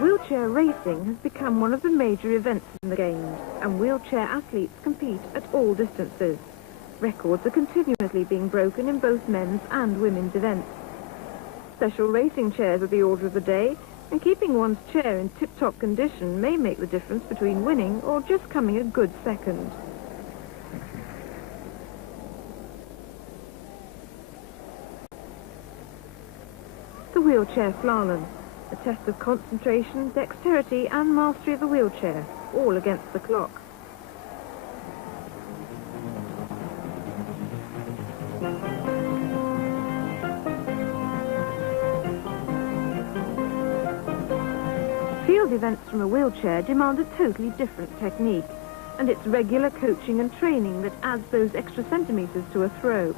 Wheelchair racing has become one of the major events in the Games, and wheelchair athletes compete at all distances. Records are continuously being broken in both men's and women's events. Special racing chairs are the order of the day, and keeping one's chair in tip-top condition may make the difference between winning or just coming a good second. The wheelchair slalom, a test of concentration, dexterity and mastery of the wheelchair, all against the clock. Field events from a wheelchair demand a totally different technique, and it's regular coaching and training that adds those extra centimetres to a throw.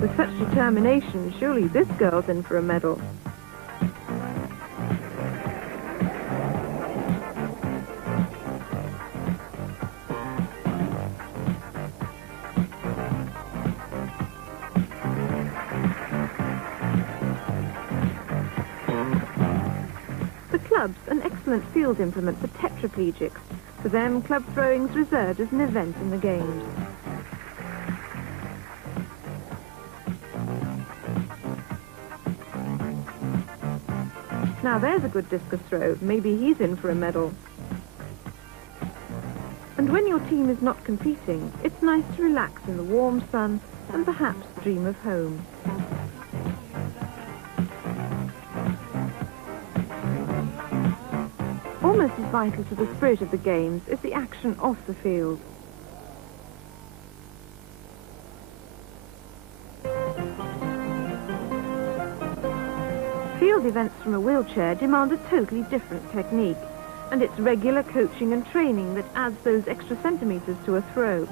With such determination, surely this girl's in for a medal. The club's an excellent field implement for tetraplegics. For them, club throwing's reserved as an event in the Games. Now there's a good discus throw. Maybe he's in for a medal. And when your team is not competing, it's nice to relax in the warm sun and perhaps dream of home. Almost as vital to the spirit of the Games is the action off the field. Field events from a wheelchair demand a totally different technique, and it's regular coaching and training that adds those extra centimetres to a throw.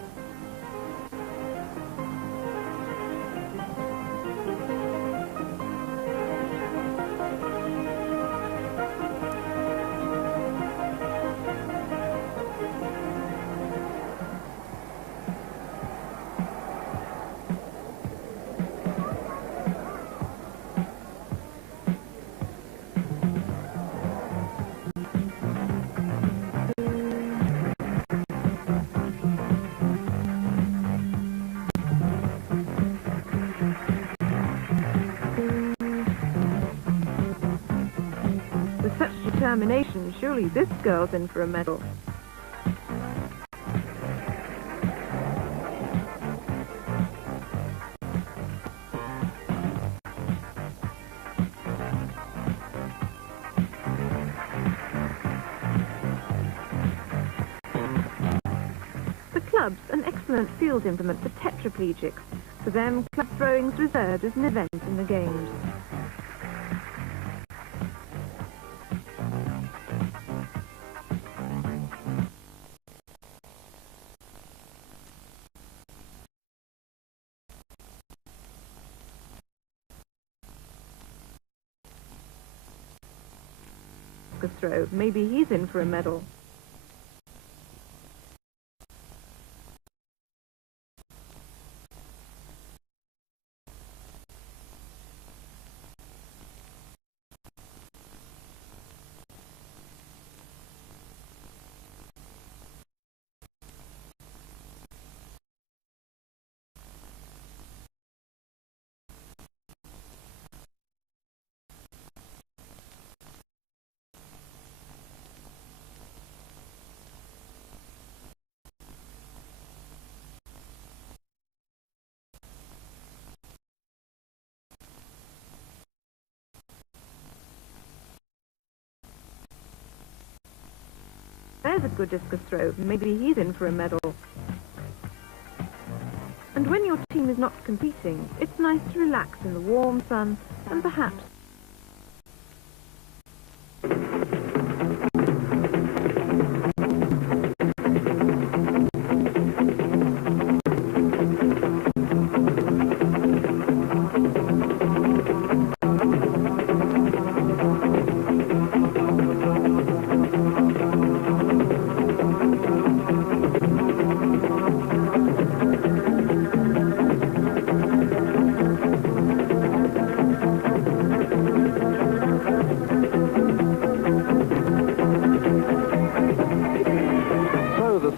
Such determination, surely this girl's in for a medal. The club's an excellent field implement for tetraplegics. For them, club throwing's reserved as an event in the Games. discus throw. Maybe he's in for a medal. There's a good discus throw. Maybe he's in for a medal. And when your team is not competing, it's nice to relax in the warm sun and perhaps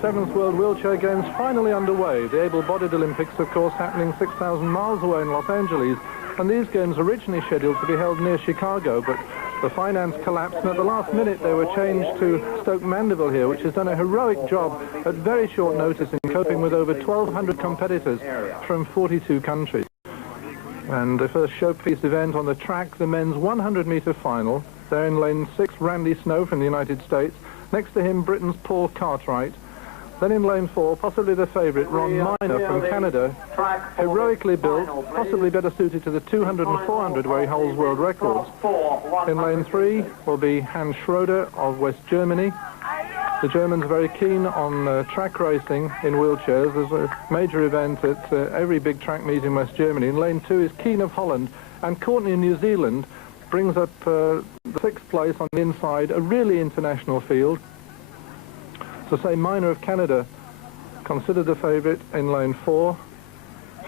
Seventh World Wheelchair Games finally underway. The able-bodied Olympics, of course, happening 6,000 miles away in Los Angeles. And these games originally scheduled to be held near Chicago, but the finance collapsed, and at the last minute they were changed to Stoke Mandeville here, which has done a heroic job at very short notice in coping with over 1,200 competitors from 42 countries. And the first showpiece event on the track, the men's 100-metre final. There in lane 6, Randy Snow from the United States. Next to him, Britain's Paul Cartwright. Then in lane 4, possibly the favourite, Ron Minor from Canada, heroically built, possibly better suited to the 200 and 400 where he holds world records. In lane 3 will be Hans Schroeder of West Germany. The Germans are very keen on track racing in wheelchairs. There's a major event at every big track meet in West Germany. In lane 2 is Keane of Holland, and Courtney in New Zealand brings up the 6th place on the inside, a really international field. So say Minor of Canada, considered the favourite in lane 4.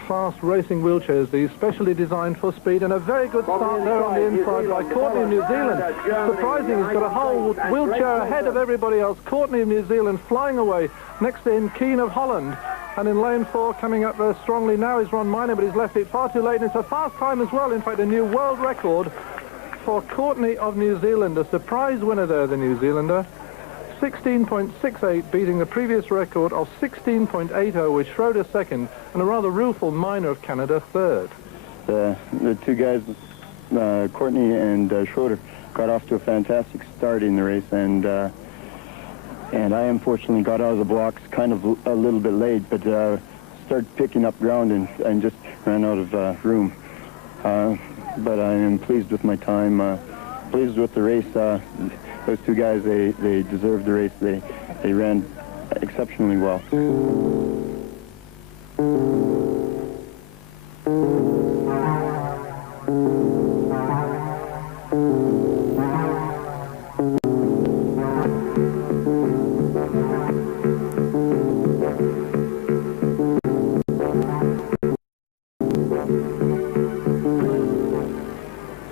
Fast racing wheelchairs, these specially designed for speed, and a very good start there on the inside by Courtney of New Zealand. Surprising, he's got a whole wheelchair ahead of everybody else. Courtney of New Zealand flying away. Next to him, Keane of Holland. And in lane 4, coming up very strongly now is Ron Minor, but he's left it far too late, and it's a fast time as well. In fact, a new world record for Courtney of New Zealand. A surprise winner there, the New Zealander. 16.68, beating the previous record of 16.80 with Schroeder second, and a rather rueful Minor of Canada third. The two guys, Courtney and Schroeder, got off to a fantastic start in the race, and I unfortunately got out of the blocks kind of a little bit late, but started picking up ground and just ran out of room. But I am pleased with my time, pleased with the race. Those two guys, they deserved the race. They ran exceptionally well.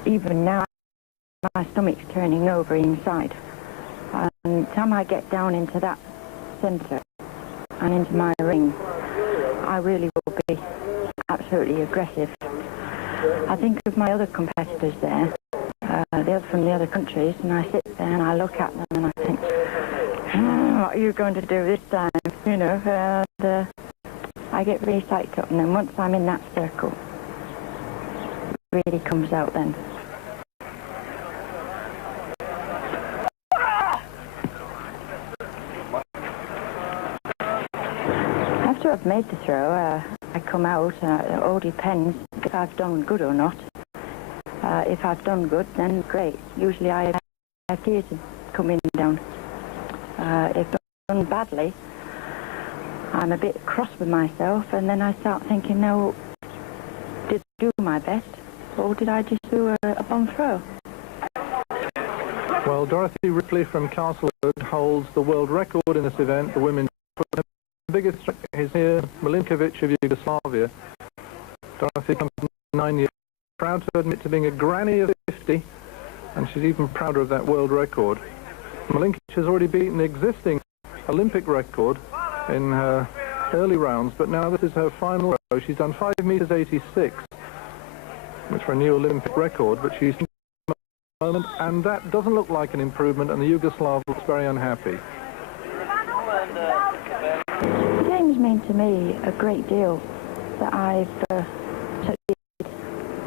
Even now, my stomach's turning over inside. And time I get down into that centre and into my ring, I really will be absolutely aggressive. I think of my other competitors there, from the other countries, and I sit there and I look at them and I think, what are you going to do this time? You know, and I get really psyched up, and then once I'm in that circle, it really comes out then. After I've made the throw, I come out, it all depends if I've done good or not. If I've done good, then great. Usually I have tears coming down. If I've done badly, I'm a bit cross with myself, and then I start thinking, no, did I do my best, or did I just do a bomb throw? Well, Dorothy Ripley from Castleford holds the world record in this event. The women's biggest is here, Milinkovic of Yugoslavia. Dorothy comes from 9 years, proud to admit to being a granny of 50, and she's even prouder of that world record. Milinkovic has already beaten the existing Olympic record in her early rounds, but now this is her final row. She's done 5 meters 86, which for a new Olympic record, but she's moment, and that doesn't look like an improvement, and the Yugoslav looks very unhappy. The games mean to me a great deal that I've succeeded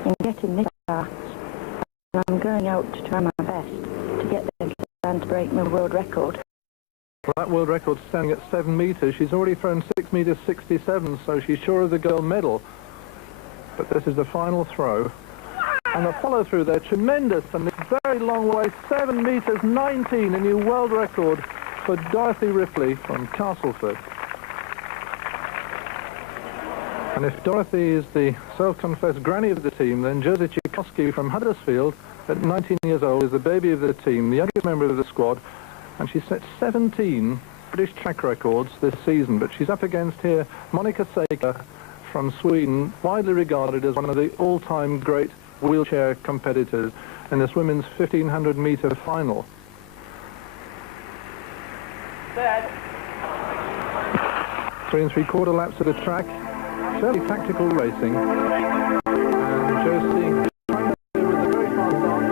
in getting this far. I'm going out to try my best to get there to break my world record. Well, that world record's standing at 7 meters. She's already thrown 6 meters 67, so she's sure of the gold medal. But this is the final throw. And the follow-through there, tremendous, and it's very long way, 7 meters 19, a new world record for Dorothy Ripley from Castleford. And if Dorothy is the self-confessed granny of the team, then Jerzy Tchaikovsky from Huddersfield, at 19 years old, is the baby of the team, the youngest member of the squad, and she's set 17 British track records this season. But she's up against here Monica Seika from Sweden, widely regarded as one of the all-time great wheelchair competitors in this women's 1500 meter final. 3 3/4 laps of the track, fairly tactical racing, and Josie trying to do with a very fast start.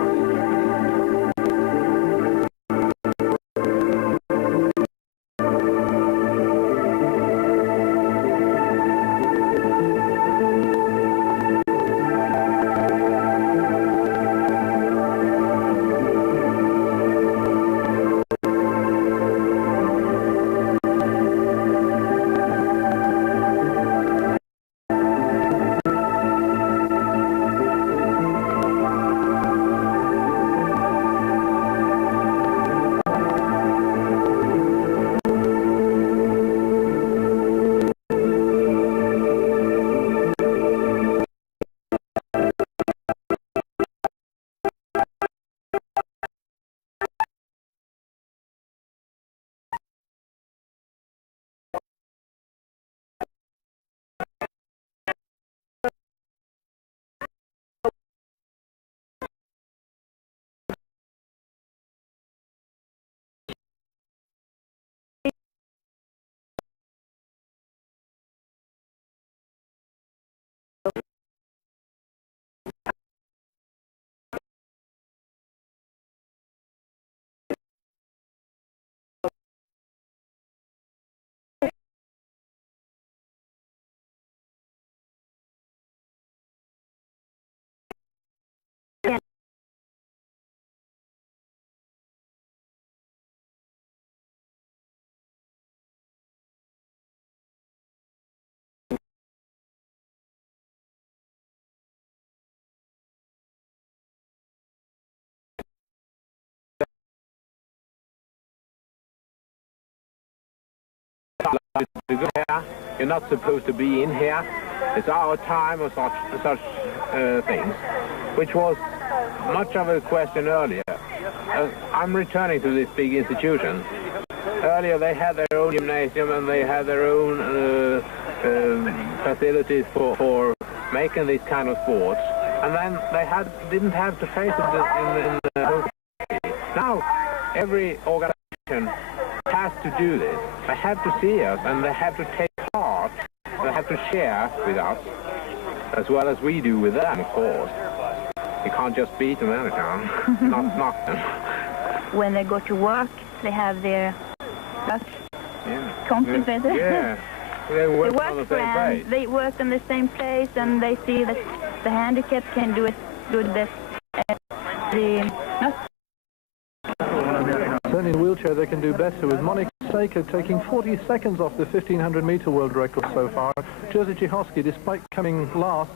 You're not supposed to be in here. It's our time or such things, which was much of a question earlier. I'm returning to this big institution. Earlier they had their own gymnasium and they had their own facilities for making these kind of sports, and then they didn't have to face it in the whole city. Now every organization has to do this. They have to see us and they have to take part. They have to share with us as well as we do with them, of course. You can't just beat them anytime, not knock them. When they go to work, they have their complicated. Yeah. They work on the same place. They work on the same place, and they see that the handicapped can do the best. Certainly in a wheelchair they can do better, with Monica Seika taking 40 seconds off the 1500 meter world record so far. Jerzy Tchaikovsky, despite coming last,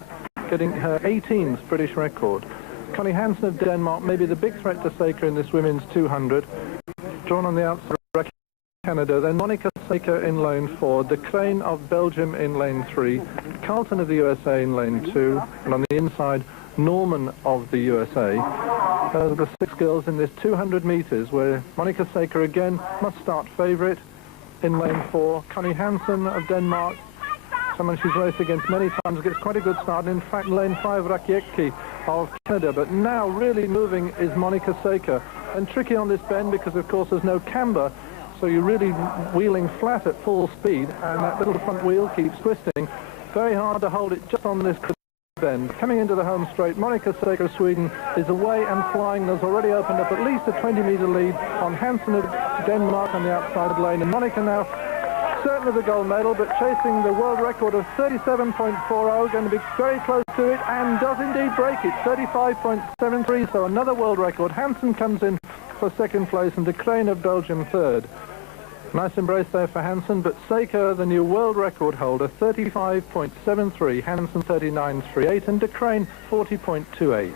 getting her 18th British record. Connie Hansen of Denmark may be the big threat to Seika in this women's 200. Drawn on the outside, Canada, then Monica Seika in lane 4, De Crane of Belgium in lane 3, Carlton of the USA in lane 2, and on the inside, Norman of the USA. The 6 girls in this 200 meters, where Monica Saker again must start favourite. In lane 4, Connie Hansen of Denmark, someone she's raced against many times, gets quite a good start. And in fact, lane 5, Rakiecki of Canada. But now really moving is Monica Saker. And tricky on this bend because, of course, there's no camber. So you're really wheeling flat at full speed. And that little front wheel keeps twisting. Very hard to hold it just on this bend. Coming into the home straight, Monica Saker of Sweden is away and flying. There's already opened up at least a 20-meter lead on Hansen of Denmark on the outside lane. And Monica now certain of the gold medal, but chasing the world record of 37.40, going to be very close to it, and does indeed break it, 35.73, so another world record. Hansen comes in for second place, and de Crane of Belgium third. Nice embrace there for Hansen, but Saker, the new world record holder, 35.73, Hansen 39.38, and de Crane 40.28.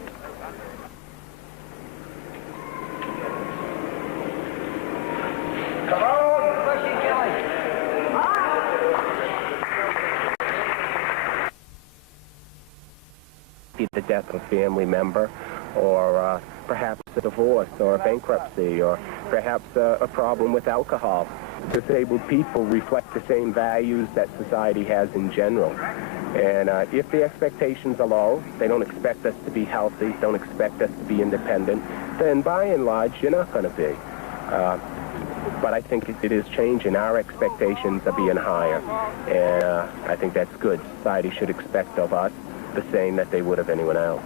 The death of a family member, or perhaps a divorce or a bankruptcy, or perhaps a problem with alcohol. Disabled people reflect the same values that society has in general. And if the expectations are low, they don't expect us to be healthy, don't expect us to be independent, then by and large, you're not going to be. But I think it is changing. Our expectations are being higher. And I think that's good. Society should expect of us the same that they would of anyone else.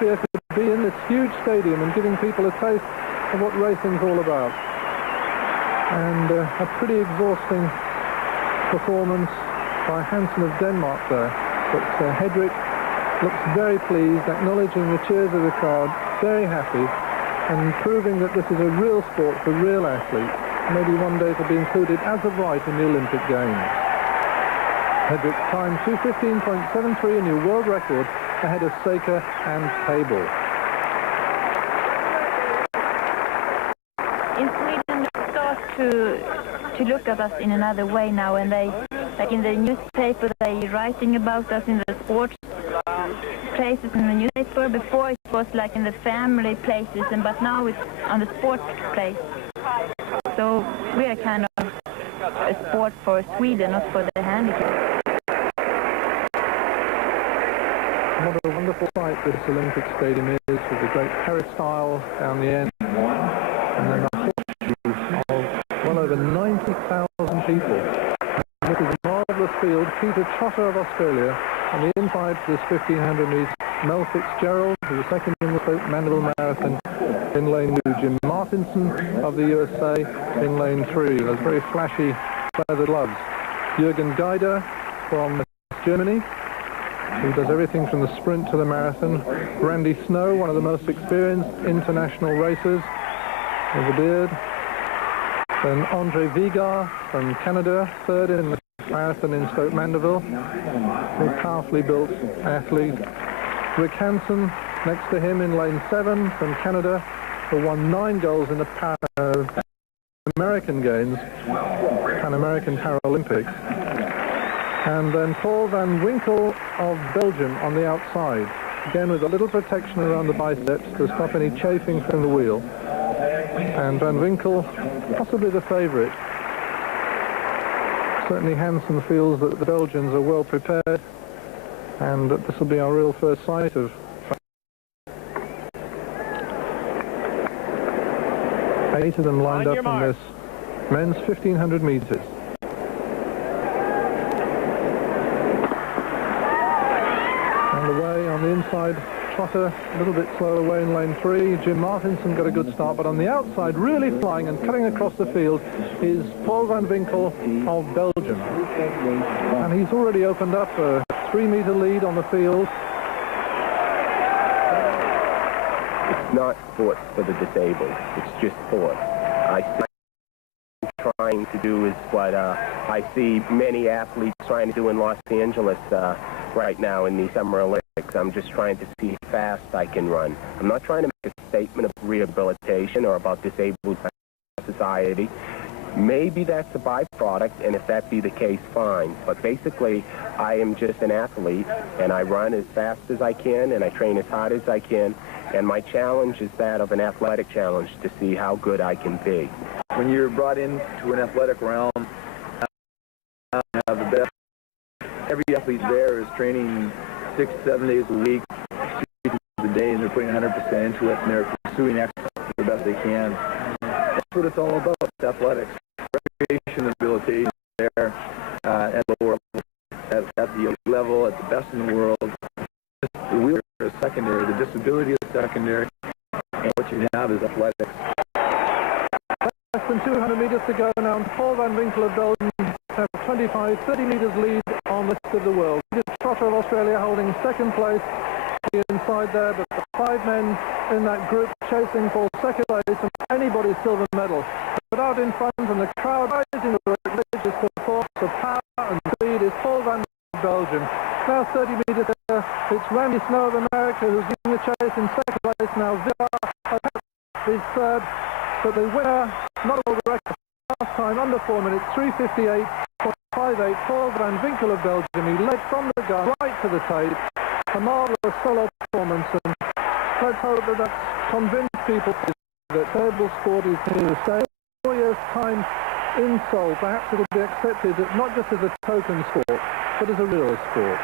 happier to be in this huge stadium and giving people a taste of what racing's all about. And a pretty exhausting performance by Hansen of Denmark there. But Hedrick looks very pleased, acknowledging the cheers of the crowd, very happy, and proving that this is a real sport for real athletes. Maybe one day it'll be included as of right in the Olympic Games. Hedrick's time 2:15.73, a new world record, ahead of Saker and Cable. In Sweden, they start to look at us in another way now, and they, like in the newspaper, they writing about us in the sports places in the newspaper. Before it was like in the family places, but now it's on the sports place. So we are kind of a sport for Sweden, not for the handicapped. What a wonderful sight this Olympic Stadium is, with the great peristyle down the end, and then the horseshoe of well over 90,000 people. And this is a marvellous field. Peter Trotter of Australia, on the inside for this 1,500 metres, Mel Fitzgerald, who was second in the Stoke Mandeville Marathon, in lane 2, Jim Martinson of the USA in lane 3, those very flashy leather gloves. Jürgen Geider from Germany, who does everything from the sprint to the marathon. Randy Snow, one of the most experienced international racers, with a beard. Then Andre Vigar from Canada, third in the marathon in Stoke Mandeville, a powerfully built athlete. Rick Hansen, next to him in lane 7 from Canada, who won 9 goals in the American Games, Pan American Paralympics. And then Paul van Winkel of Belgium on the outside, again with a little protection around the biceps to stop any chafing from the wheel. And van Winkel, possibly the favourite. Certainly Hansen feels that the Belgians are well prepared, and that this will be our real first sight of 8 of them lined up in this men's 1,500 metres. Away on the inside, Trotter a little bit slow away in lane 3. Jim Martinson got a good start, but on the outside, really flying and cutting across the field, is Paul van Winkel of Belgium. And he's already opened up a 3-metre lead on the field. It's not sports for the disabled. It's just sport. Trying to do is what I see many athletes trying to do in Los Angeles right now in the Summer Olympics. I'm just trying to see how fast I can run. I'm not trying to make a statement of rehabilitation or about disabled society. Maybe that's a byproduct, and if that be the case, fine. But basically, I am just an athlete, and I run as fast as I can, and I train as hard as I can, and my challenge is that of an athletic challenge to see how good I can be. When you're brought into an athletic realm, the best, every athlete there is training 6-7 days a week, 3 times a day, and they're putting 100% into it, and they're pursuing excellence the best they can. That's what it's all about, athletics. Recreation and rehabilitation there at the lower level, at the elite level, at the best in the world. The wheelchair is secondary, the disability is secondary, and what you have is athletics. Less than 200 metres to go now, and Paul van Winkel of Belgium has 25-30 metres lead on the rest of the world. Trotter of Australia holding second place inside there, but the 5 men in that group chasing for second place and anybody's silver medal. But out in front, and the crowd rising to the support of power and speed, is Paul van Winkel of Belgium. Now 30 metres there, it's Randy Snow of America who's leading the chase in second place now. Vigar is third, but the winner, not a world record, last time under 4 minutes, 3:58.58, Paul van Winkel of Belgium. He led from the gun right to the tape. A marvellous solo performance, and let's hope that that's convinced people that table sport is here to stay. 4 years' time in Seoul, perhaps it'll be accepted not just as a token sport, but as a real sport.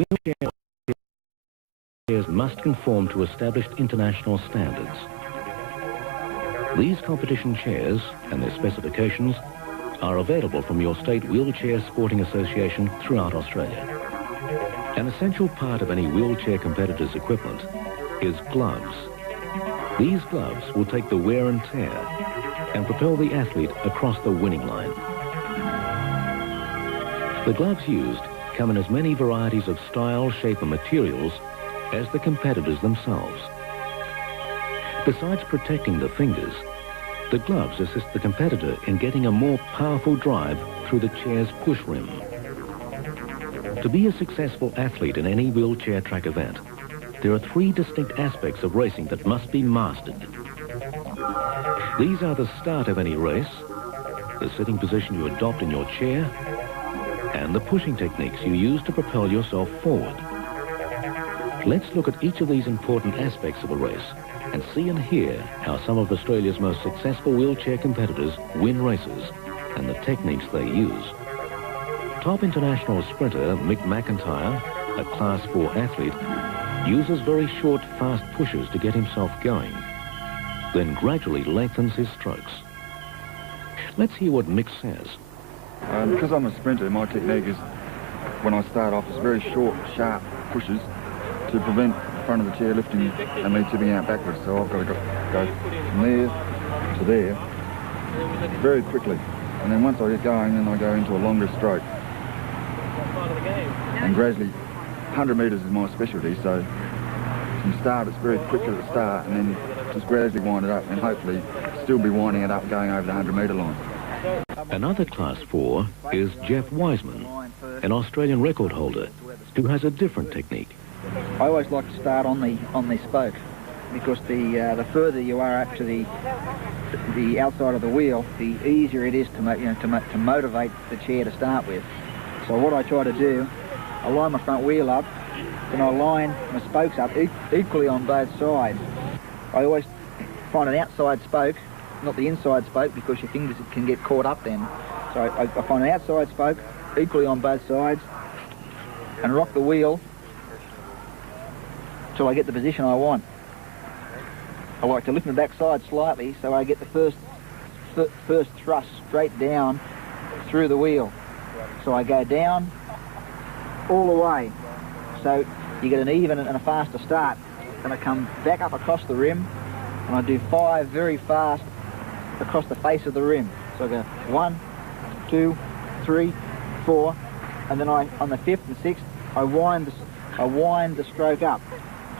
wheelchairs must conform to established international standards. These competition chairs and their specifications are available from your state wheelchair sporting association throughout Australia. An essential part of any wheelchair competitor's equipment is gloves. These gloves will take the wear and tear and propel the athlete across the winning line. The gloves used come in as many varieties of style, shape and materials as the competitors themselves. Besides protecting the fingers, the gloves assist the competitor in getting a more powerful drive through the chair's push rim. To be a successful athlete in any wheelchair track event, there are 3 distinct aspects of racing that must be mastered. These are the start of any race, the sitting position you adopt in your chair, and the pushing techniques you use to propel yourself forward. Let's look at each of these important aspects of a race and see and hear how some of Australia's most successful wheelchair competitors win races and the techniques they use. Top international sprinter Mick McIntyre, a Class 4 athlete, uses very short, fast pushes to get himself going, then gradually lengthens his strokes. Let's hear what Mick says. Because I'm a sprinter, my technique is, when I start off, is very short, sharp pushes to prevent the front of the chair lifting and me tipping out backwards. So I've got to go from there to there very quickly. And then once I get going, then I go into a longer stroke. And gradually, 100 metres is my specialty, so from start it's very quick at the start and then just gradually wind it up and hopefully still be winding it up going over the 100 metre line. Another Class 4 is Jeff Wiseman, an Australian record holder who has a different technique. I always like to start on the spoke because the further you are up to the outside of the wheel, the easier it is to motivate the chair to start with. So what I try to do, I line my front wheel up, then I line my spokes up equally on both sides. I always find an outside spoke, not the inside spoke, because your fingers can get caught up then. So I find an outside spoke equally on both sides and rock the wheel till I get the position I want. I like to lift my backside slightly so I get the first thrust straight down through the wheel. So I go down all the way. So you get an even and a faster start. Then I come back up across the rim and I do 5 very fast across the face of the rim. So I go 1, 2, 3, 4, and then on the 5th and 6th I wind the stroke up.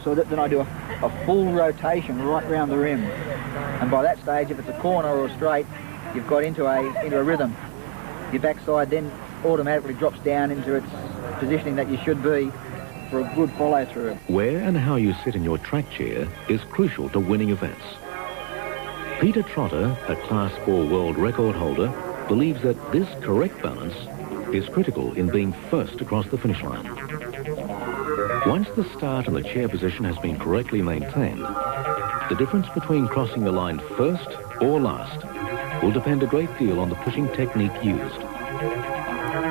So that then I do a full rotation right around the rim. And by that stage, if it's a corner or a straight, you've got into a rhythm. Your backside then automatically drops down into its positioning that you should be for a good follow-through. Where and how you sit in your track chair is crucial to winning events. Peter Trotter, a Class 4 world record holder, believes that this correct balance is critical in being first across the finish line. Once the start and the chair position has been correctly maintained, the difference between crossing the line first or last will depend a great deal on the pushing technique used.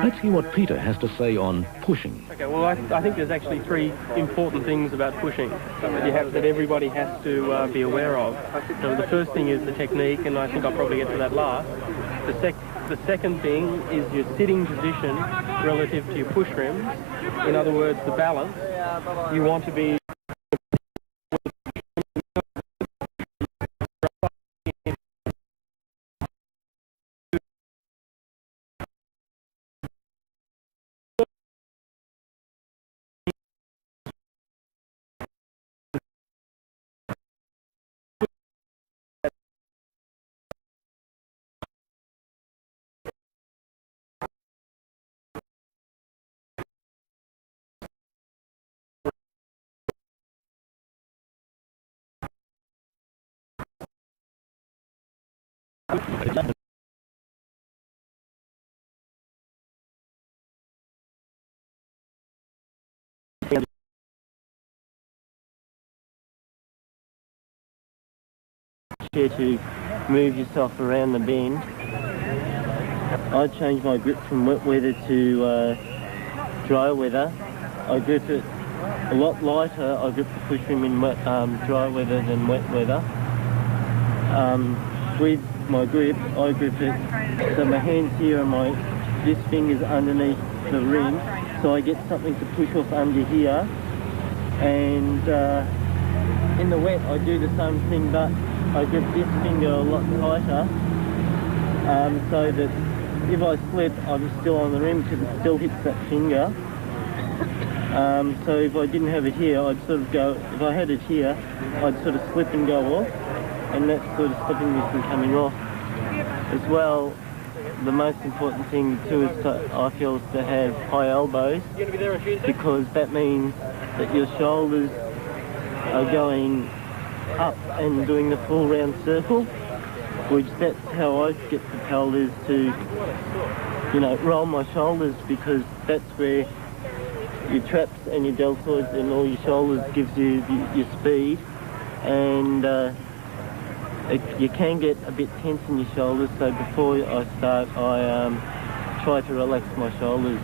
Let's hear what Peter has to say on pushing. Okay, well, I think there's actually 3 important things about pushing that everybody has to be aware of. So the first thing is the technique, and I think I'll probably get to that last. The second thing is your sitting position relative to your push rims. In other words, the balance. You want to be to move yourself around the bend. I change my grip from wet weather to dry weather I grip it a lot lighter. I grip the push rim in dry weather than wet weather. With my grip, I grip it so my hands here and this finger's underneath the rim, so I get something to push off under here. And in the wet, I do the same thing, but I grip this finger a lot tighter, so that if I slip, I'm still on the rim because it still hits that finger. So if I didn't have it here, I'd sort of go, if I had it here, I'd sort of slip and go off, and that's sort of stopping me from coming off. As well, the most important thing too is I feel is to have high elbows, because that means that your shoulders are going up and doing the full round circle, which that's how I get propelled, is to, you know, roll my shoulders, because that's where your traps and your deltoids and all your shoulders gives you your speed. And you can get a bit tense in your shoulders, so before I start I try to relax my shoulders.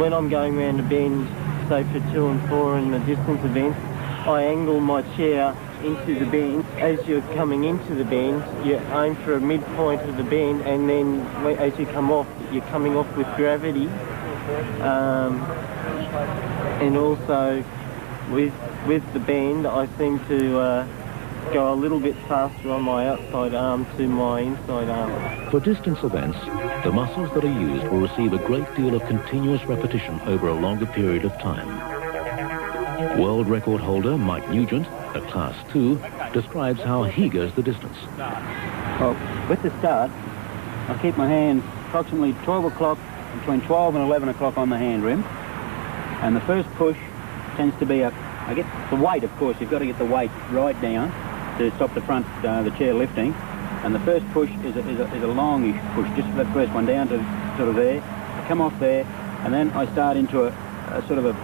When I'm going around a bend, say for 2 and 4 in the distance events, I angle my chair into the bend. As you're coming into the bend, you aim for a midpoint of the bend, and then as you come off, you're coming off with gravity. And also with the bend, I seem to go a little bit faster on my outside arm to my inside arm. For distance events, the muscles that are used will receive a great deal of continuous repetition over a longer period of time. World record holder Mike Nugent, at Class 2, describes how he goes the distance. Well, with the start, I keep my hand approximately 12 o'clock, between 12 and 11 o'clock on the hand rim. And the first push tends to be I get the weight, of course, you've got to get the weight right down to stop the front, the chair lifting. And the first push is a longish push, just for that first one down to sort of there. I come off there, and then I start into a sort of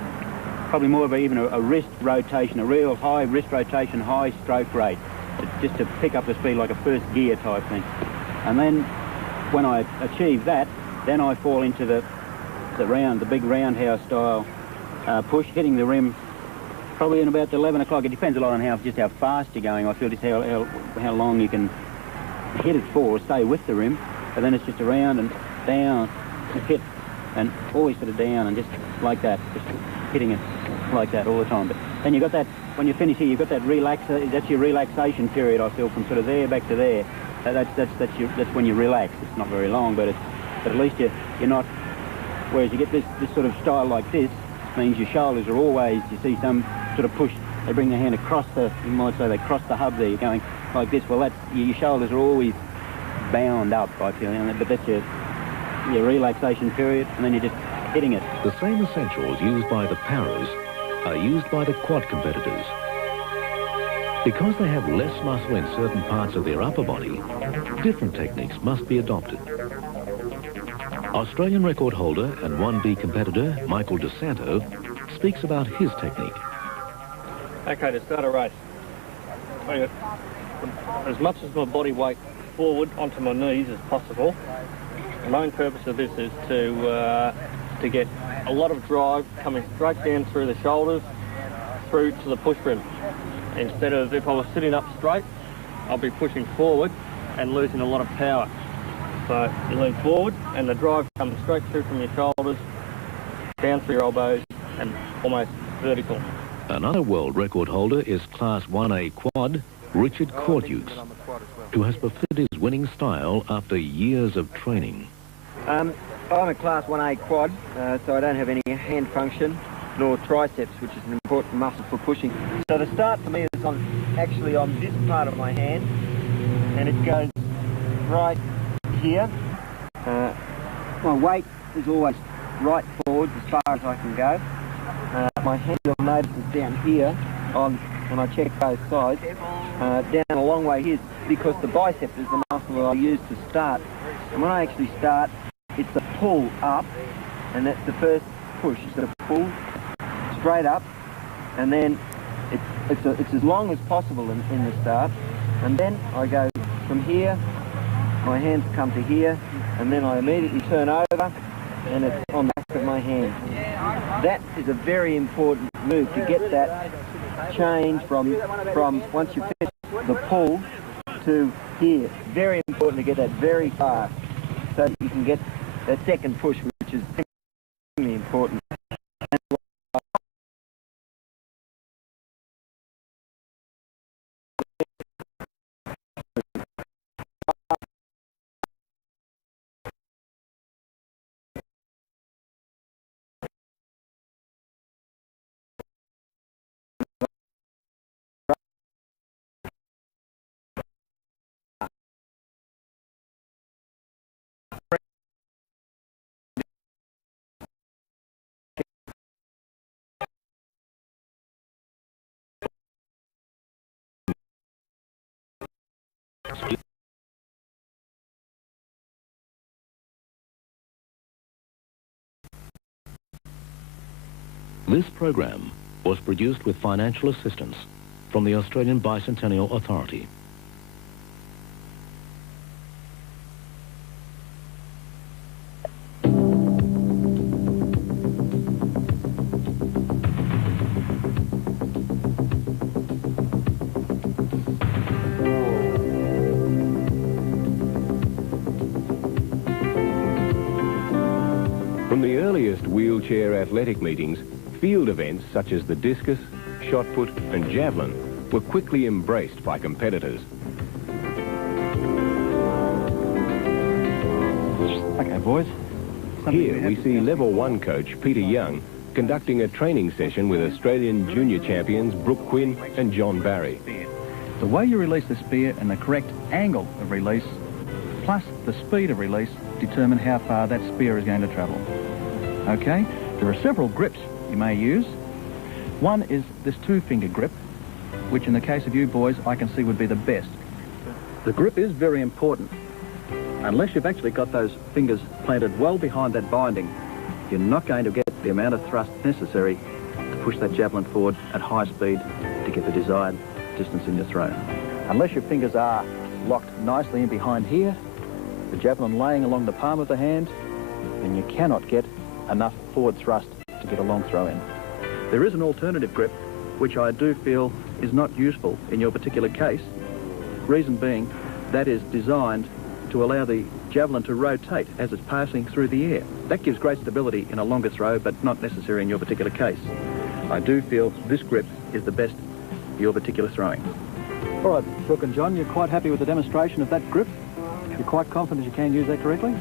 probably more of even a wrist rotation, a real high wrist rotation, high stroke rate, just to pick up the speed like a first gear type thing. And then when I achieve that, then I fall into the big roundhouse style push, hitting the rim probably in about 11 o'clock. It depends a lot on how fast you're going. I feel just how long you can hit it for, or stay with the rim. And then it's just around and down, and hit, and always sort of down, and just like that, just hitting it like that all the time. But then you've got that, when you finish here, you've got that that's your relaxation period, I feel, from sort of there back to there. That's when you relax. It's not very long, but at least you're not. Whereas you get this sort of style like this, means your shoulders are always, you see some sort of push, they bring their hand across you might say they cross the hub there, you're going like this. Well, your shoulders are always bound up, I feel, but that's your relaxation period, and then you're just hitting it. The same essentials used by the paras are used by the quad competitors. Because they have less muscle in certain parts of their upper body, different techniques must be adopted. Australian record holder and 1B competitor Michael DeSanto speaks about his technique. Okay, to start a race, I get as much as my body weight forward onto my knees as possible. The main purpose of this is to get a lot of drive coming straight down through the shoulders, through to the push rim. Instead of, if I was sitting up straight, I'll be pushing forward and losing a lot of power. So you lean forward and the drive comes straight through from your shoulders, down through your elbows, and almost vertical. Another world record holder is Class 1A quad, Richard Cordukes, who has perfected his winning style after years of training. I'm a Class 1A quad, so I don't have any hand function, nor triceps, which is an important muscle for pushing. So the start for me is actually on this part of my hand, and it goes right here. My weight is always right forward as far as I can go. My hand, you'll notice, is down here when I check both sides, down a long way here, because the bicep is the muscle that I use to start. And when I actually start, it's a pull up, and that's the first push. It's a pull straight up, and then it's as long as possible in the start. And then I go from here, my hands come to here, and then I immediately turn over, and it's on the back of my hand. That is a very important move, to get that change from once you finish the pull to here. Very important to get that very fast so that you can get that second push, which is extremely important. This program was produced with financial assistance from the Australian Bicentennial Authority. From the earliest wheelchair athletic meetings, field events such as the discus, shot put and javelin were quickly embraced by competitors. Okay, boys. Here we see Level 1 coach Peter Young conducting a training session with Australian junior champions Brooke Quinn and John Barry. The way you release the spear and the correct angle of release, plus the speed of release, determine how far that spear is going to travel. Okay? There are several grips you may use. One is this two-finger grip, which in the case of you boys, I can see would be the best. The grip is very important. Unless you've actually got those fingers planted well behind that binding, you're not going to get the amount of thrust necessary to push that javelin forward at high speed to get the desired distance in your throw. Unless your fingers are locked nicely in behind here, the javelin laying along the palm of the hand, then you cannot get enough forward thrust to get a long throw in. There is an alternative grip which I do feel is not useful in your particular case. Reason being, that is designed to allow the javelin to rotate as it's passing through the air. That gives great stability in a longer throw, but not necessary in your particular case. I do feel this grip is the best for your particular throwing. All right, Brooke and John, you're quite happy with the demonstration of that grip? You're quite confident you can use that correctly?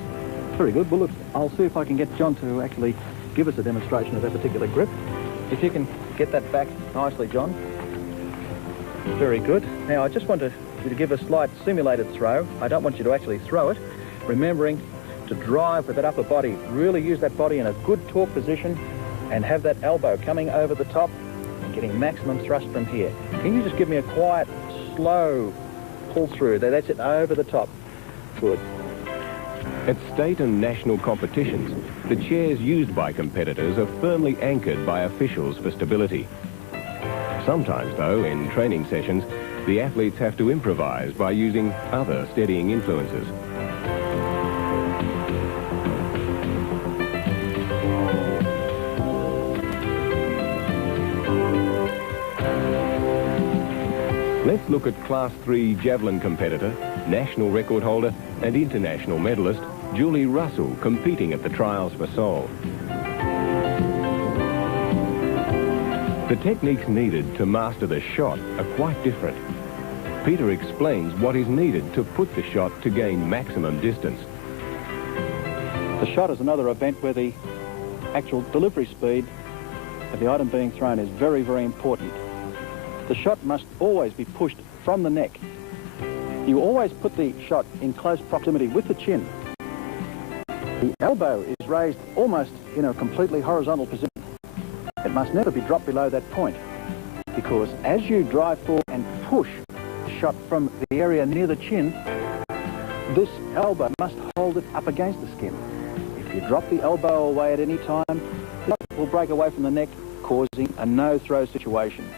Very good. Well, look, I'll see if I can get John to actually give us a demonstration of that particular grip. If you can get that back nicely, John. Very good. Now, I just want you to give a slight simulated throw. I don't want you to actually throw it. Remembering to drive with that upper body. Really use that body in a good torque position and have that elbow coming over the top and getting maximum thrust from here. Can you just give me a quiet, slow pull through there? That's it, over the top. Good. At state and national competitions, the chairs used by competitors are firmly anchored by officials for stability. Sometimes, though, in training sessions, the athletes have to improvise by using other steadying influences. Let's look at Class 3 javelin competitor, national record holder and international medalist Julie Russell competing at the trials for Seoul. The techniques needed to master the shot are quite different. Peter explains what is needed to put the shot to gain maximum distance. The shot is another event where the actual delivery speed of the item being thrown is very, very important. The shot must always be pushed from the neck. You always put the shot in close proximity with the chin. The elbow is raised almost in a completely horizontal position. It must never be dropped below that point, because as you drive forward and push the shot from the area near the chin, this elbow must hold it up against the skin. If you drop the elbow away at any time, the shot will break away from the neck, causing a no-throw situation.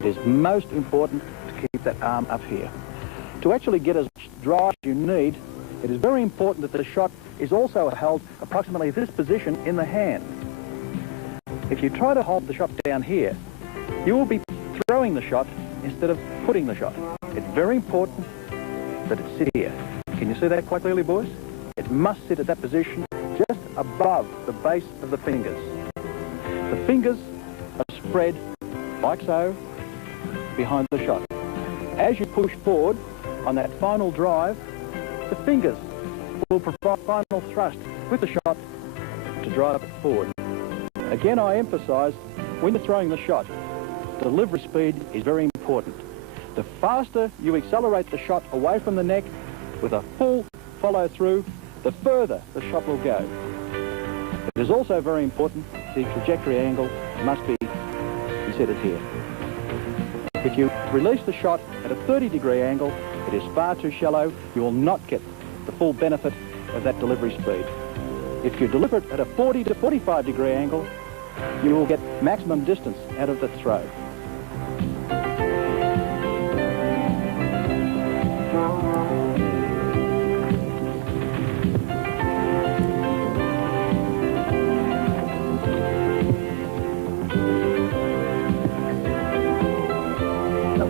It is most important to keep that arm up here. To actually get as much drive as you need, it is very important that the shot is also held approximately this position in the hand. If you try to hold the shot down here, you will be throwing the shot instead of putting the shot. It's very important that it sit here. Can you see that quite clearly, boys? It must sit at that position just above the base of the fingers. The fingers are spread like so behind the shot. As you push forward on that final drive, the fingers will provide final thrust with the shot to drive it forward. Again, I emphasise, when you're throwing the shot, delivery speed is very important. The faster you accelerate the shot away from the neck with a full follow through, the further the shot will go. It is also very important the trajectory angle must be considered here. If you release the shot at a 30-degree angle, it is far too shallow. You will not get the full benefit of that delivery speed. If you deliver it at a 40 to 45-degree angle, you will get maximum distance out of the throw.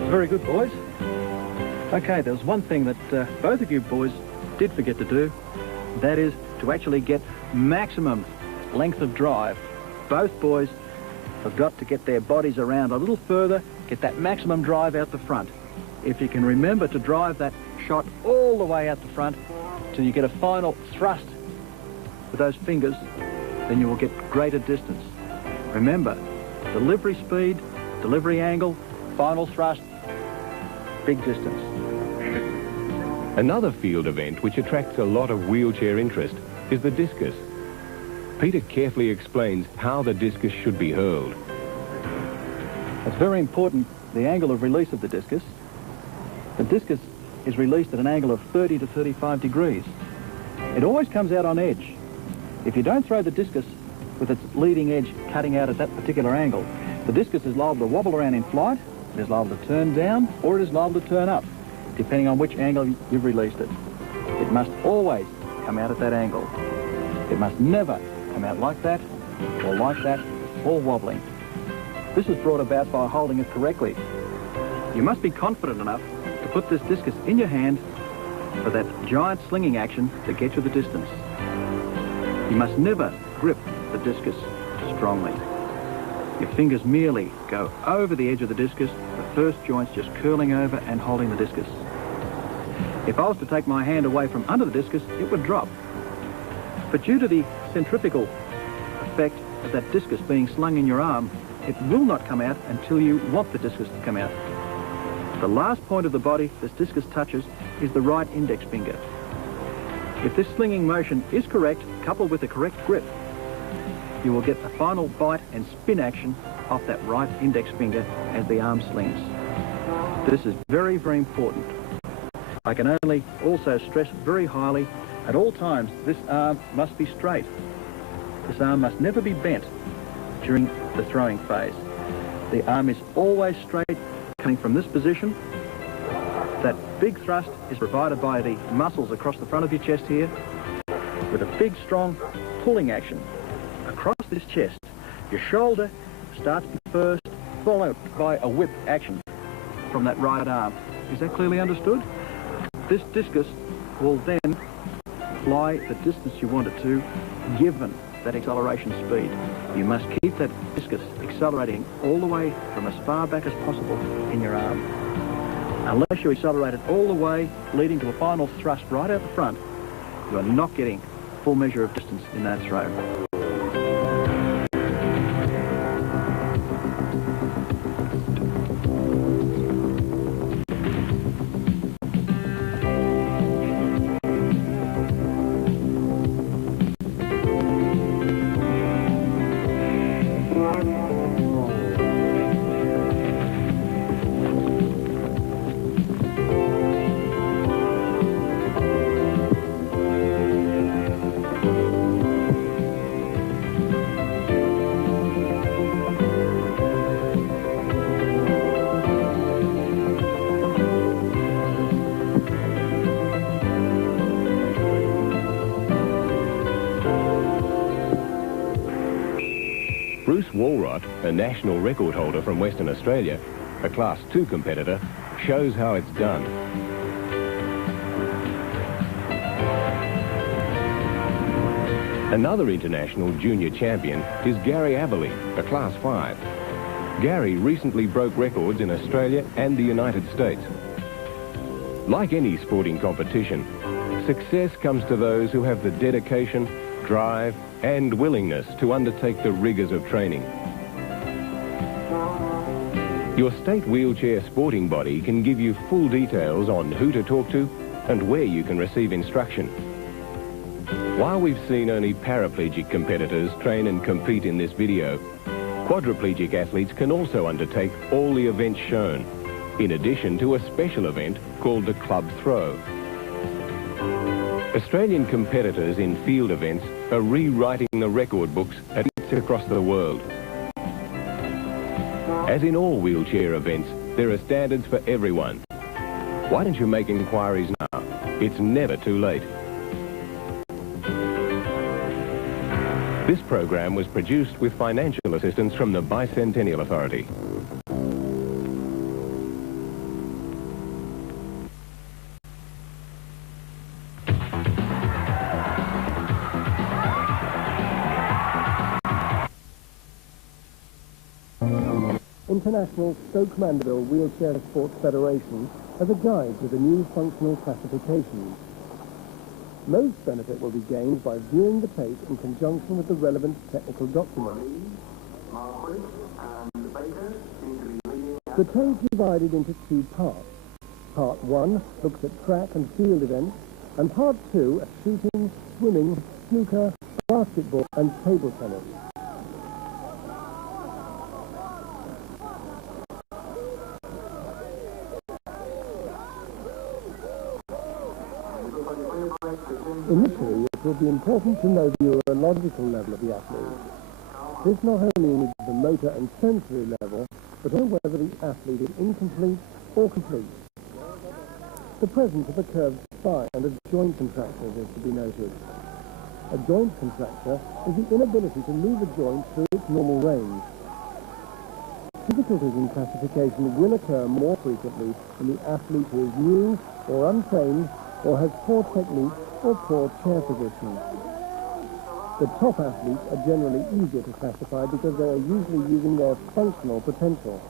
Very good, boys. Okay, there was one thing that both of you boys did forget to do. That is to actually get maximum length of drive. Both boys have got to get their bodies around a little further, get that maximum drive out the front. If you can remember to drive that shot all the way out the front till you get a final thrust with those fingers, then you will get greater distance. Remember, delivery speed, delivery angle, final thrust, big distance. Another field event which attracts a lot of wheelchair interest is the discus. Peter carefully explains how the discus should be hurled. It's very important, the angle of release of the discus. The discus is released at an angle of 30 to 35 degrees. It always comes out on edge. If you don't throw the discus with its leading edge cutting out at that particular angle, the discus is liable to wobble around in flight, it is liable to turn down, or it is liable to turn up, depending on which angle you've released it. It must always come out at that angle. It must never come out like that, or wobbling. This is brought about by holding it correctly. You must be confident enough to put this discus in your hand for that giant slinging action to get you the distance. You must never grip the discus strongly. Your fingers merely go over the edge of the discus, the first joint's just curling over and holding the discus. If I was to take my hand away from under the discus, it would drop. But due to the centrifugal effect of that discus being slung in your arm, it will not come out until you want the discus to come out. The last point of the body this discus touches is the right index finger. If this slinging motion is correct, coupled with the correct grip, you will get a final bite and spin action off that right index finger as the arm slings. This is very, very important. I can only also stress very highly, at all times, this arm must be straight. This arm must never be bent during the throwing phase. The arm is always straight, coming from this position. That big thrust is provided by the muscles across the front of your chest here, with a big, strong pulling action across this chest. Your shoulder starts first, followed by a whip action from that right arm. Is that clearly understood? This discus will then fly the distance you want it to, given that acceleration speed. You must keep that discus accelerating all the way from as far back as possible in your arm. Unless you accelerate it all the way, leading to a final thrust right out the front, you are not getting full measure of distance in that throw. a national record holder from Western Australia, a Class 2 competitor, shows how it's done. Another international junior champion is Gary Aberley, a Class 5. Gary recently broke records in Australia and the United States. Like any sporting competition, success comes to those who have the dedication, drive and willingness to undertake the rigours of training. Your state wheelchair sporting body can give you full details on who to talk to and where you can receive instruction. While we've seen only paraplegic competitors train and compete in this video, quadriplegic athletes can also undertake all the events shown, in addition to a special event called the club throw. Australian competitors in field events are rewriting the record books at events across the world. As in all wheelchair events, there are standards for everyone. Why don't you make inquiries now? It's never too late. This program was produced with financial assistance from the Bicentennial Authority. International Stoke Mandeville Wheelchair Sports Federation has a guide to the new functional classifications. Most benefit will be gained by viewing the tape in conjunction with the relevant technical documents. The tape is divided into two parts. Part 1 looks at track and field events, and Part 2 at shooting, swimming, snooker, basketball and table tennis. Initially, it will be important to know the urological level of the athlete. This not only needs the motor and sensory level, but also whether the athlete is incomplete or complete. The presence of a curved spine and of joint contractures is to be noted. A joint contracture is the inability to move a joint through its normal range. Difficulties in classification will occur more frequently in the athlete who is new or untrained or has poor technique or poor chair position. The top athletes are generally easier to classify because they are usually using their functional potential.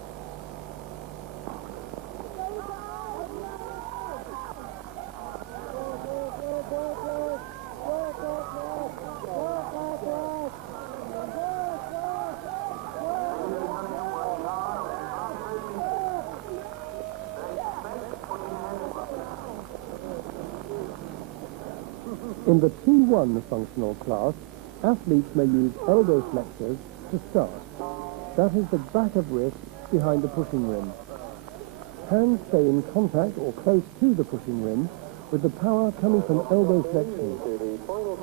In the T1 functional class, athletes may use elbow flexors to start. That is the back of wrist behind the pushing rim. Hands stay in contact or close to the pushing rim with the power coming from elbow flexion.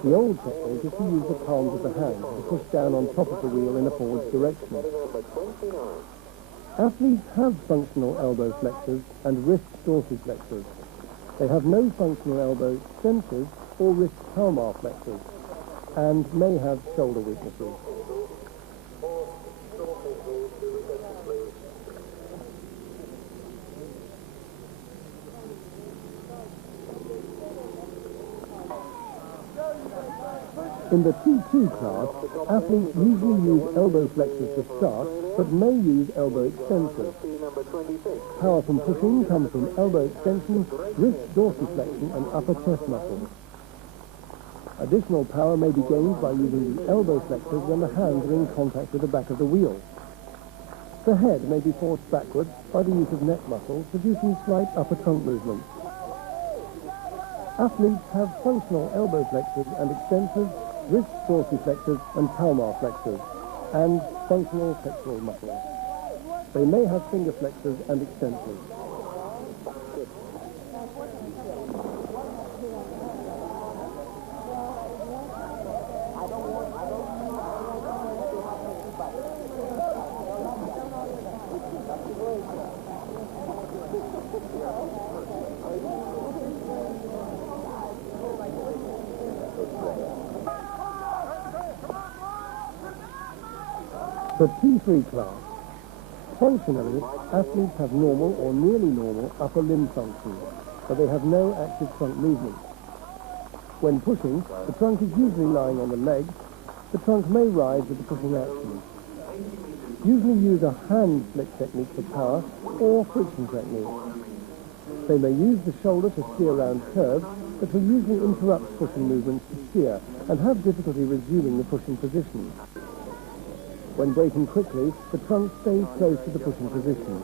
The old technique is to use the palms of the hand to push down on top of the wheel in a forward direction. Athletes have functional elbow flexors and wrist dorsiflexors. They have no functional elbow extensors or wrist palmar flexors, and may have shoulder weaknesses. In the T2 class, athletes usually use elbow flexors to start, but may use elbow extensors. Power from pushing comes from elbow extension, wrist dorsiflexion, and upper chest muscles. Additional power may be gained by using the elbow flexors when the hands are in contact with the back of the wheel. The head may be forced backwards by the use of neck muscles, producing slight upper trunk movements. Athletes have functional elbow flexors and extensors, wrist dorsiflexors and palmar flexors, and functional pectoral muscles. They may have finger flexors and extensors. The T3 class. Functionally, athletes have normal or nearly normal upper limb function, but they have no active trunk movement. When pushing, the trunk is usually lying on the legs. The trunk may rise with the pushing action. Usually use a hand flick technique for power or friction technique. They may use the shoulder to steer around curves, but will usually interrupt pushing movements to steer and have difficulty resuming the pushing position. When braking quickly, the trunk stays close to the pushing position.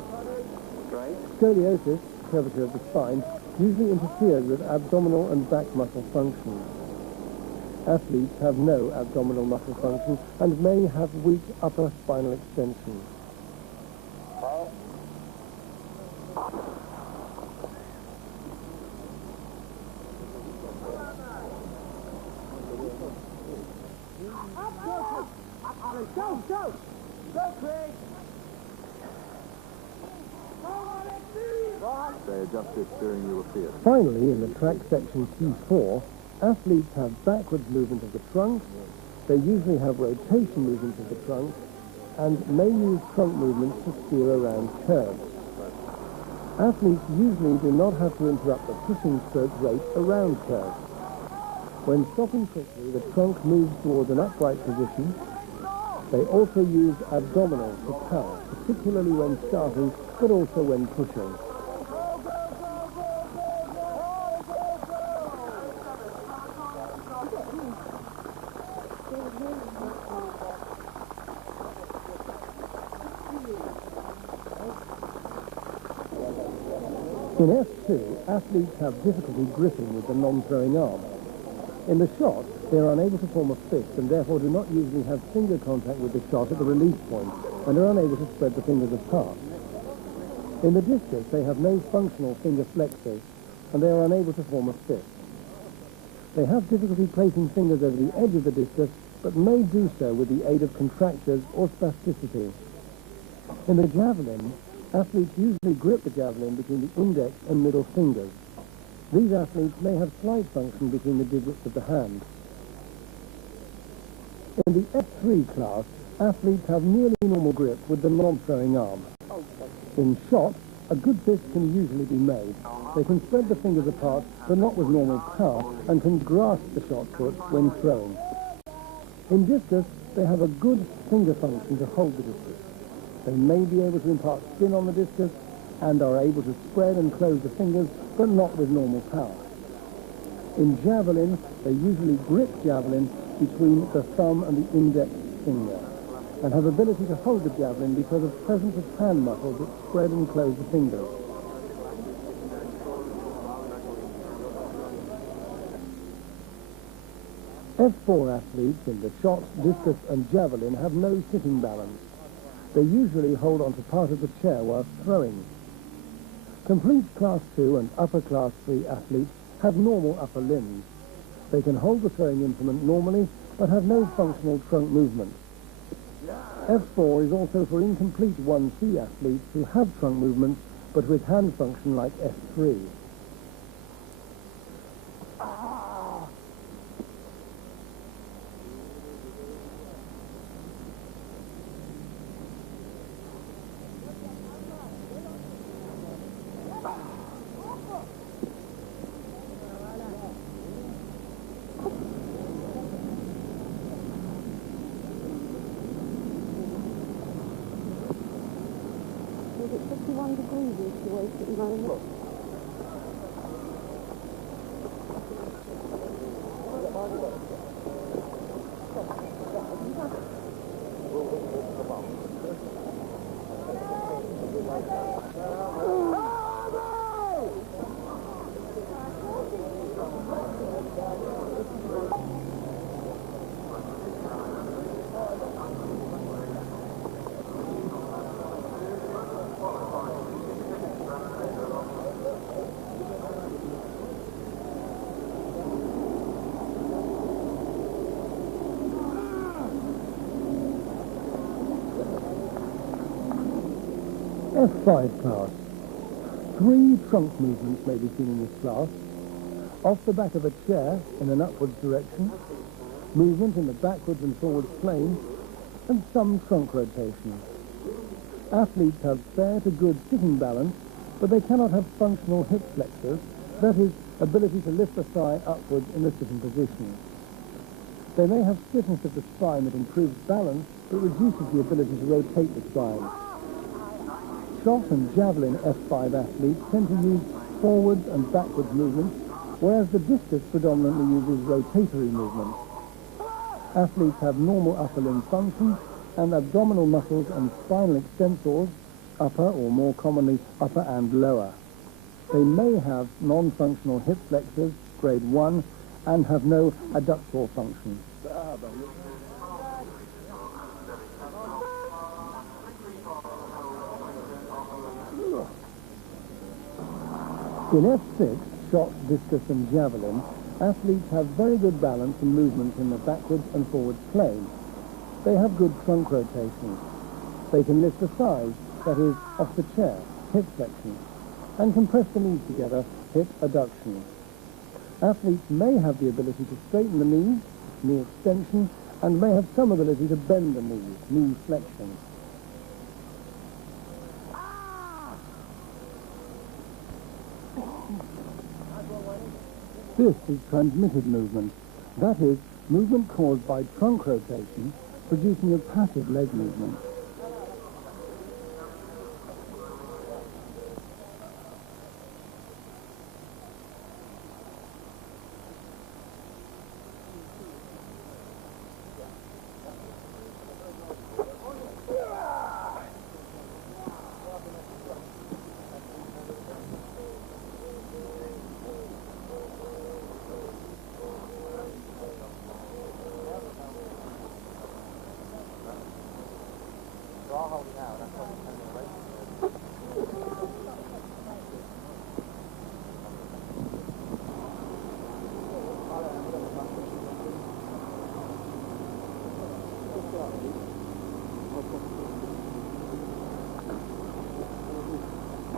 Scoliosis, curvature of the spine, usually interferes with abdominal and back muscle function. Athletes have no abdominal muscle function and may have weak upper spinal extension. Go, go! Go, Craig! They adjust their steering wheel appear. Finally, in the track section T4, athletes have backwards movement of the trunk, they usually have rotation movements of the trunk, and may use trunk movements to steer around curves. Athletes usually do not have to interrupt the pushing stroke rate around curves. When stopping quickly, the trunk moves towards an upright position. They also use abdominal for power, particularly when starting, but also when pushing. In F2, athletes have difficulty gripping with the non-throwing arm. In the shot, they are unable to form a fist and therefore do not usually have finger contact with the shot at the release point and are unable to spread the fingers apart. In the discus, they have no functional finger flexors and they are unable to form a fist. They have difficulty placing fingers over the edge of the discus, but may do so with the aid of contractures or spasticity. In the javelin, athletes usually grip the javelin between the index and middle fingers. These athletes may have slight function between the digits of the hand. In the F3 class, athletes have nearly normal grip with the non-throwing arm. In shot, a good fist can usually be made. They can spread the fingers apart, but not with normal power, and can grasp the shot put when throwing. In discus, they have a good finger function to hold the discus. They may be able to impart spin on the discus and are able to spread and close the fingers, but not with normal power. In javelin, they usually grip javelin between the thumb and the index finger, and have ability to hold the javelin because of presence of hand muscles that spread and close the fingers. F4 athletes in the shot, discus and javelin have no sitting balance. They usually hold onto part of the chair while throwing. Complete Class 2 and Upper Class 3 athletes have normal upper limbs. They can hold the throwing implement normally, but have no functional trunk movement. F4 is also for incomplete 1C athletes who have trunk movements, but with hand function like F3. Was it 51 degrees east the way that you ran it? F5 class. 3 trunk movements may be seen in this class. Off the back of a chair in an upwards direction, movement in the backwards and forwards plane, and some trunk rotation. Athletes have fair to good sitting balance, but they cannot have functional hip flexors, that is, ability to lift the thigh upwards in the sitting position. They may have stiffness of the spine that improves balance, but reduces the ability to rotate the spine. Shot and javelin F5 athletes tend to use forwards and backwards movements, whereas the discus predominantly uses rotatory movements. Athletes have normal upper limb function, and abdominal muscles and spinal extensors, upper or more commonly upper and lower. They may have non-functional hip flexors, grade 1, and have no adductor function. In F6, shot, discus and javelin, athletes have very good balance and movement in the backwards and forwards plane. They have good trunk rotation. They can lift the thighs, that is, off the chair, hip flexion, and compress the knees together, hip adduction. Athletes may have the ability to straighten the knees, knee extension, and may have some ability to bend the knees, knee flexion. This is transmitted movement. That is, movement caused by trunk rotation, producing a passive leg movement.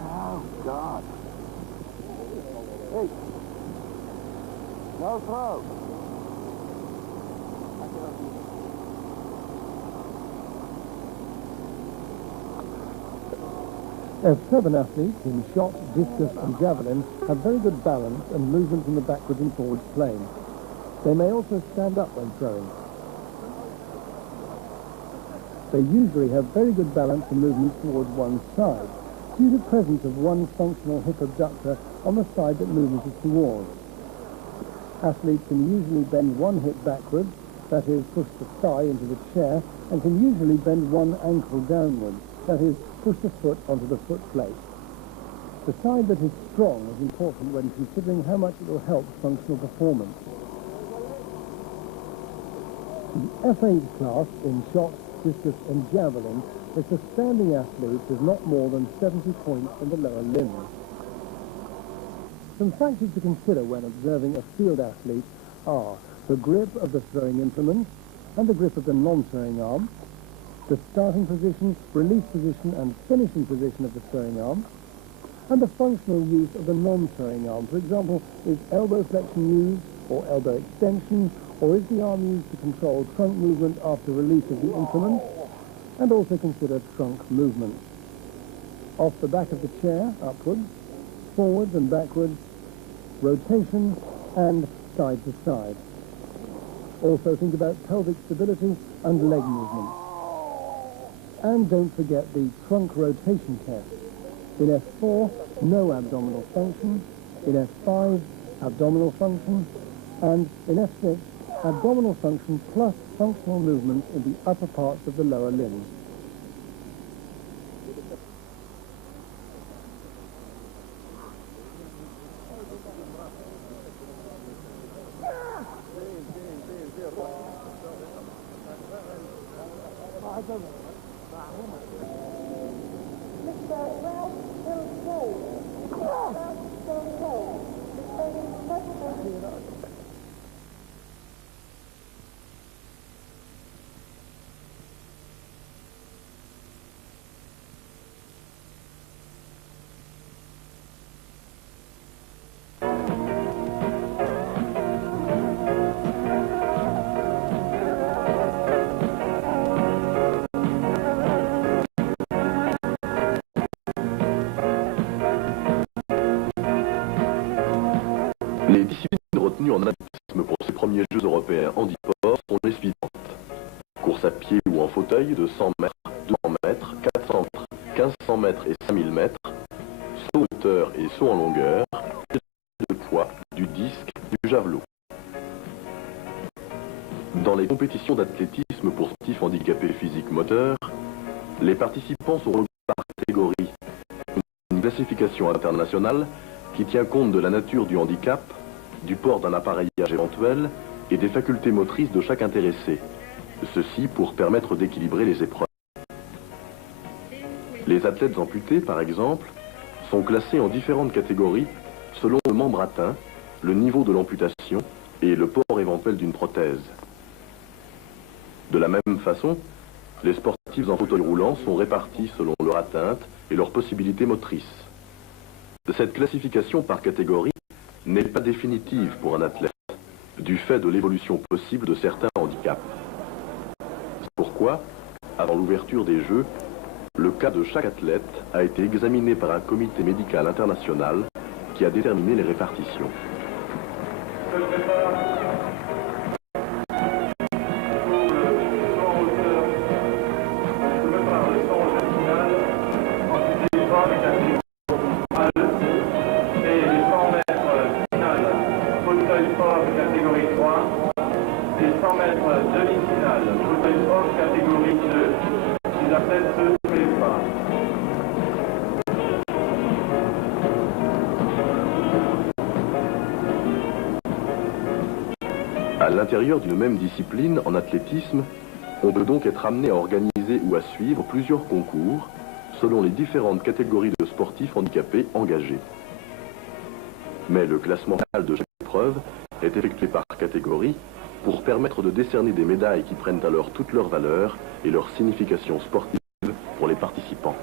Oh, God. Hey. No throw. F7 athletes in shot, discus and javelin have very good balance and movement in the backwards and forwards plane. They may also stand up when throwing. They usually have very good balance and movement towards one side, due to the presence of one functional hip abductor on the side that movement is towards. Athletes can usually bend one hip backwards, that is, push the thigh into the chair, and can usually bend one ankle downwards, that is, push the foot onto the foot plate. The side that is strong is important when considering how much it will help functional performance. The F8 class in shot, discus and javelin is for standing athletes with not more than 70 points in the lower limbs. Some factors to consider when observing a field athlete are the grip of the throwing implement and the grip of the non-throwing arm, the starting position, release position and finishing position of the throwing arm, and the functional use of the non-throwing arm. For example, is elbow flexion used or elbow extension, or is the arm used to control trunk movement after release of the implement? And also consider trunk movement. Off the back of the chair, upwards, forwards and backwards, rotation and side to side. Also think about pelvic stability and leg movement. And don't forget the trunk rotation test. In F4, no abdominal function. In F5, abdominal function. And in F6, abdominal function plus functional movement in the upper parts of the lower limbs. retenues en athlétisme pour ces premiers Jeux européens handisport sont les suivantes. Course à pied ou en fauteuil de 100 mètres, 200 mètres, 400 mètres, 1500 mètres et 5000 mètres, saut en hauteur et saut en longueur, de poids, du disque, du javelot. Dans les compétitions d'athlétisme pour sportifs handicapés physiques-moteurs, les participants sont regroupés par catégorie. Une classification internationale qui tient compte de la nature du handicap, du port d'un appareillage éventuel et des facultés motrices de chaque intéressé. Ceci pour permettre d'équilibrer les épreuves. Les athlètes amputés, par exemple, sont classés en différentes catégories selon le membre atteint, le niveau de l'amputation et le port éventuel d'une prothèse. De la même façon, les sportifs en fauteuil roulant sont répartis selon leur atteinte et leurs possibilités motrices. Cette classification par catégorie n'est pas définitive pour un athlète, du fait de l'évolution possible de certains handicaps. C'est pourquoi, avant l'ouverture des Jeux, le cas de chaque athlète a été examiné par un comité médical international qui a déterminé les répartitions. Catégorie 3 et 100 mètres demi-finale, fauteuil sport catégorie 2. Les athlètes se préparent. À l'intérieur d'une même discipline, en athlétisme, on peut donc être amené à organiser ou à suivre plusieurs concours selon les différentes catégories de sportifs handicapés engagés. Mais le classement final de chaque épreuve est effectué par catégorie pour permettre de décerner des médailles qui prennent alors toute leur valeur et leur signification sportive pour les participants.